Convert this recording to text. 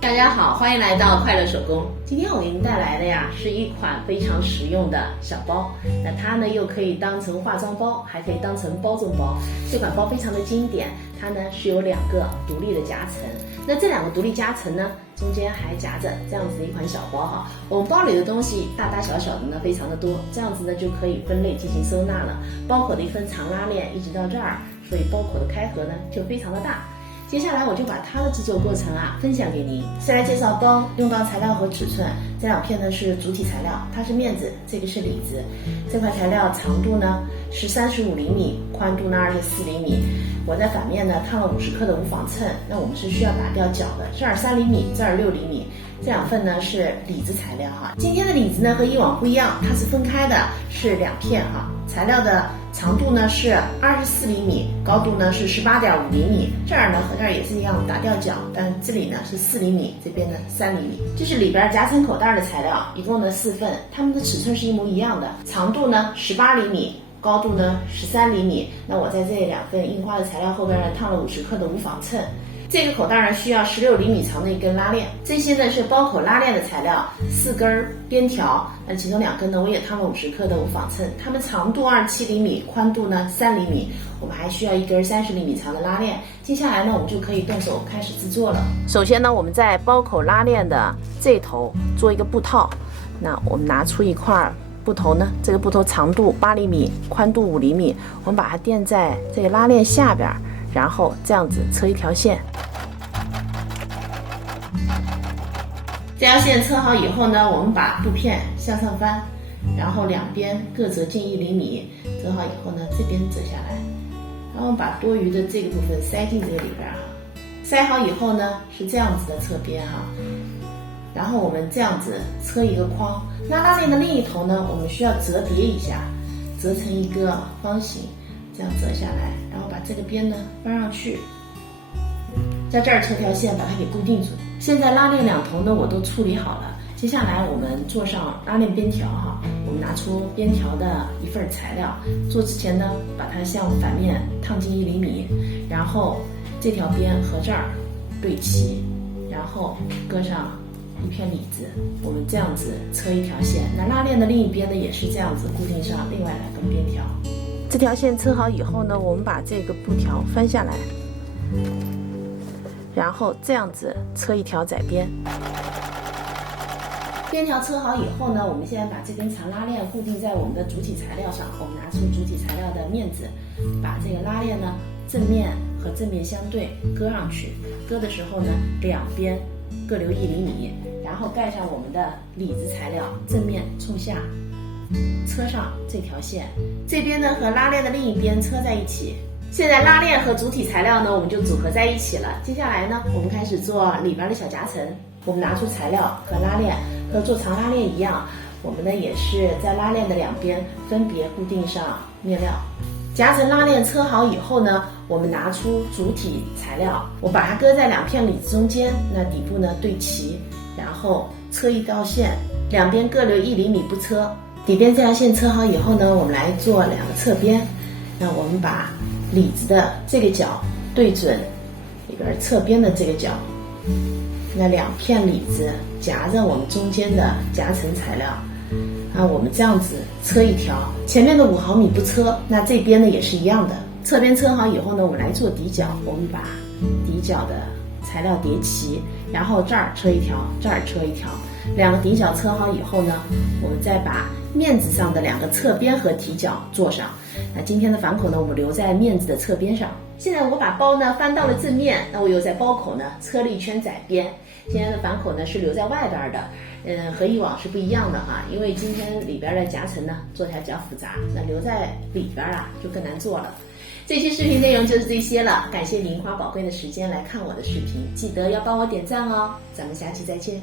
大家好，欢迎来到快乐手工。今天我给您带来的呀是一款非常实用的小包，那它呢又可以当成化妆包，还可以当成包中包。这款包非常的经典，它呢是有两个独立的夹层，那这两个独立夹层呢中间还夹着这样子的一款小包哈。我们包里的东西大大小小的呢非常的多，这样子呢就可以分类进行收纳了。包口的一份长拉链一直到这儿，所以包口的开合呢就非常的大。接下来我就把它的制作过程分享给您。先来介绍包用到材料和尺寸，这两片呢是主体材料，它是面子，这个是里子。这块材料长度呢是35厘米，宽度呢24厘米。我在反面呢烫了50克的无纺衬，那我们是需要打掉角的，这儿3厘米，这儿6厘米。这两份呢是里子材料哈。今天的里子呢和以往不一样，它是分开的，是两片哈。材料的长度呢是24厘米，高度呢是18.5厘米。这儿呢和这儿也是一样，打掉角，但这里呢是4厘米，这边呢3厘米。这是里边夹层口袋的材料，一共呢4份，它们的尺寸是一模一样的，长度呢18厘米。高度呢13厘米，那我在这两份印花的材料后边呢烫了50克的无纺衬。这个口袋呢需要16厘米长的一根拉链，这些呢是包口拉链的材料，4根边条，那其中2根呢我也烫了50克的无纺衬，它们长度27厘米，宽度呢3厘米。我们还需要一根30厘米长的拉链。接下来呢我们就可以动手开始制作了。首先呢我们在包口拉链的这头做一个布套，那我们拿出一块布头呢，这个布头长度8厘米，宽度5厘米，我们把它垫在这个拉链下边，然后这样子车一条线。这条线车好以后呢，我们把布片向上翻，然后两边各折近1厘米，折好以后呢，这边折下来，然后把多余的这个部分塞进这个里边哈。塞好以后呢，是这样子的侧边哈。然后我们这样子车一个框，那拉链的另一头呢，我们需要折叠一下，折成一个方形，这样折下来，然后把这个边呢翻上去，在这儿车条线把它给固定住。现在拉链两头呢我都处理好了，接下来我们做上拉链边条哈。我们拿出边条的一份材料，做之前呢把它向反面烫进1厘米，然后这条边和这儿对齐，然后搁上一片里子，我们这样子车一条线，那拉链的另一边呢也是这样子固定上另外2根边条。这条线车好以后呢，我们把这个布条翻下来，然后这样子车一条窄边。边条车好以后呢，我们现在把这根长拉链固定在我们的主体材料上。我们拿出主体材料的面子，把这个拉链呢正面和正面相对搁上去。搁的时候呢，两边各留1厘米，然后盖上我们的里子材料，正面冲下，车上这条线，这边呢和拉链的另一边车在一起。现在拉链和主体材料呢我们就组合在一起了。接下来呢我们开始做里边的小夹层。我们拿出材料和拉链，和做长拉链一样，我们呢也是在拉链的两边分别固定上面料。夹层拉链车好以后呢，我们拿出主体材料，我把它搁在两片里子中间，那底部呢对齐，然后车一道线，两边各留1厘米不车。底边这条线车好以后呢，我们来做2个侧边。那我们把里子的这个角对准里边侧边的这个角，那2片里子夹着我们中间的夹层材料。那我们这样子车一条，前面的5毫米不车，那这边呢也是一样的。侧边车好以后呢，我们来做底角，我们把底角的材料叠齐，然后这儿车一条，这儿车一条，2个底角车好以后呢，我们再把面子上的2个侧边和底角做上。那今天的反口呢，我们留在面子的侧边上。现在我把包呢翻到了正面，那我又在包口呢车了一圈窄边。今天的反口呢是留在外边的，和以往是不一样的哈，因为今天里边的夹层呢做起来比较复杂，那留在里边就更难做了。这期视频内容就是这些了，感谢您花宝贵的时间来看我的视频，记得要帮我点赞哦，咱们下期再见。